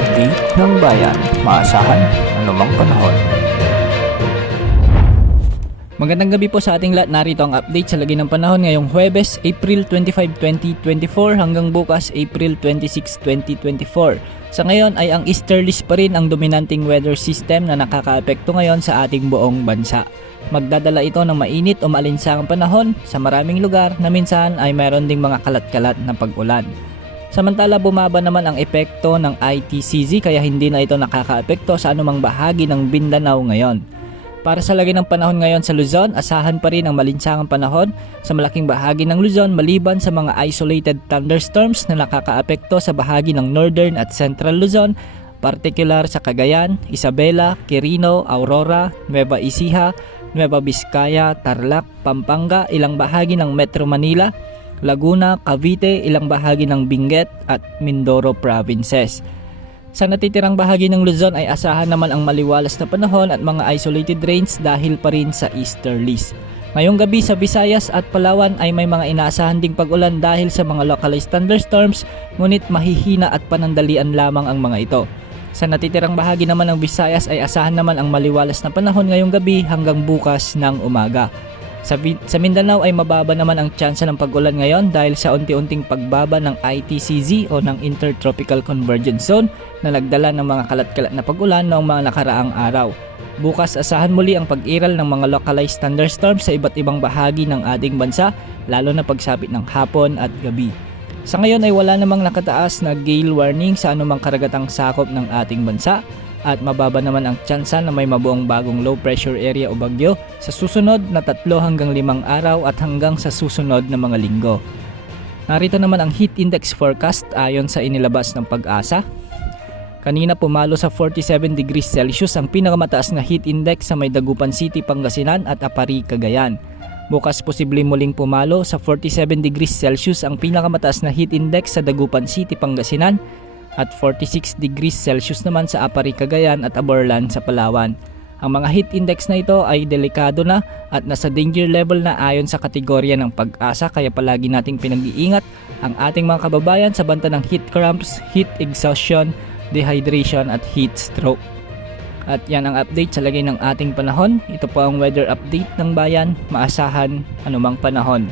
update ng bayan. Maasahan anumang panahon. Magandang gabi po sa ating lahat. Narito ang update sa lagi ng panahon ngayong Huwebes, April 25, 2024 hanggang bukas, April 26, 2024. Sa ngayon ay ang easterlies pa rin ang dominanting weather system na nakakaapekto ngayon sa ating buong bansa. Magdadala ito ng mainit o maalinsangang panahon sa maraming lugar na minsan ay mayroon ding mga kalat-kalat na pag-ulan. Samantala bumaba naman ang epekto ng ITCZ kaya hindi na ito nakakaapekto sa anumang bahagi ng Mindanao ngayon. Para sa lagi ng panahon ngayon sa Luzon, asahan pa rin ang malinsangang panahon sa malaking bahagi ng Luzon maliban sa mga isolated thunderstorms na nakakaapekto sa bahagi ng Northern at Central Luzon, partikular sa Cagayan, Isabela, Quirino, Aurora, Nueva Ecija, Nueva Vizcaya, Tarlac, Pampanga, ilang bahagi ng Metro Manila, Laguna, Cavite, ilang bahagi ng Benguet at Mindoro provinces. Sa natitirang bahagi ng Luzon ay asahan naman ang maliwalas na panahon at mga isolated rains dahil pa rin sa easterlies. Ngayong gabi sa Visayas at Palawan ay may mga inaasahan ding pag-ulan dahil sa mga localized thunderstorms, ngunit mahihina at panandalian lamang ang mga ito. Sa natitirang bahagi naman ng Visayas ay asahan naman ang maliwalas na panahon ngayong gabi hanggang bukas ng umaga. Sa Mindanao ay mababa naman ang tsansa ng pag-ulan ngayon dahil sa unti-unting pagbaba ng ITCZ o ng Intertropical Convergence Zone na nagdala ng mga kalat-kalat na pag-ulan noong mga nakaraang araw. Bukas asahan muli ang pag-iral ng mga localized thunderstorms sa iba't ibang bahagi ng ating bansa, lalo na pagsapit ng hapon at gabi. Sa ngayon ay wala namang nakataas na gale warning sa anumang karagatang sakop ng ating bansa at mababa naman ang tsansa na may mabuong bagong low pressure area o bagyo sa susunod na 3 hanggang 5 araw at hanggang sa susunod na mga linggo. Narito naman ang heat index forecast ayon sa inilabas ng Pag-asa. Kanina pumalo sa 47 degrees Celsius ang pinakamataas na heat index sa may Dagupan City, Pangasinan at Apari, Cagayan. Bukas posibleng muling pumalo sa 47 degrees Celsius ang pinakamataas na heat index sa Dagupan City, Pangasinan at 46 degrees Celsius naman sa Apari, Cagayan at Aborlan sa Palawan. Ang mga heat index na ito ay delikado na at nasa danger level na ayon sa kategorya ng Pag-asa kaya palagi nating pinag-iingat ang ating mga kababayan sa banta ng heat cramps, heat exhaustion, dehydration at heat stroke. At yan ang update sa lagay ng ating panahon. Ito po ang weather update ng bayan. Maasahan anumang panahon.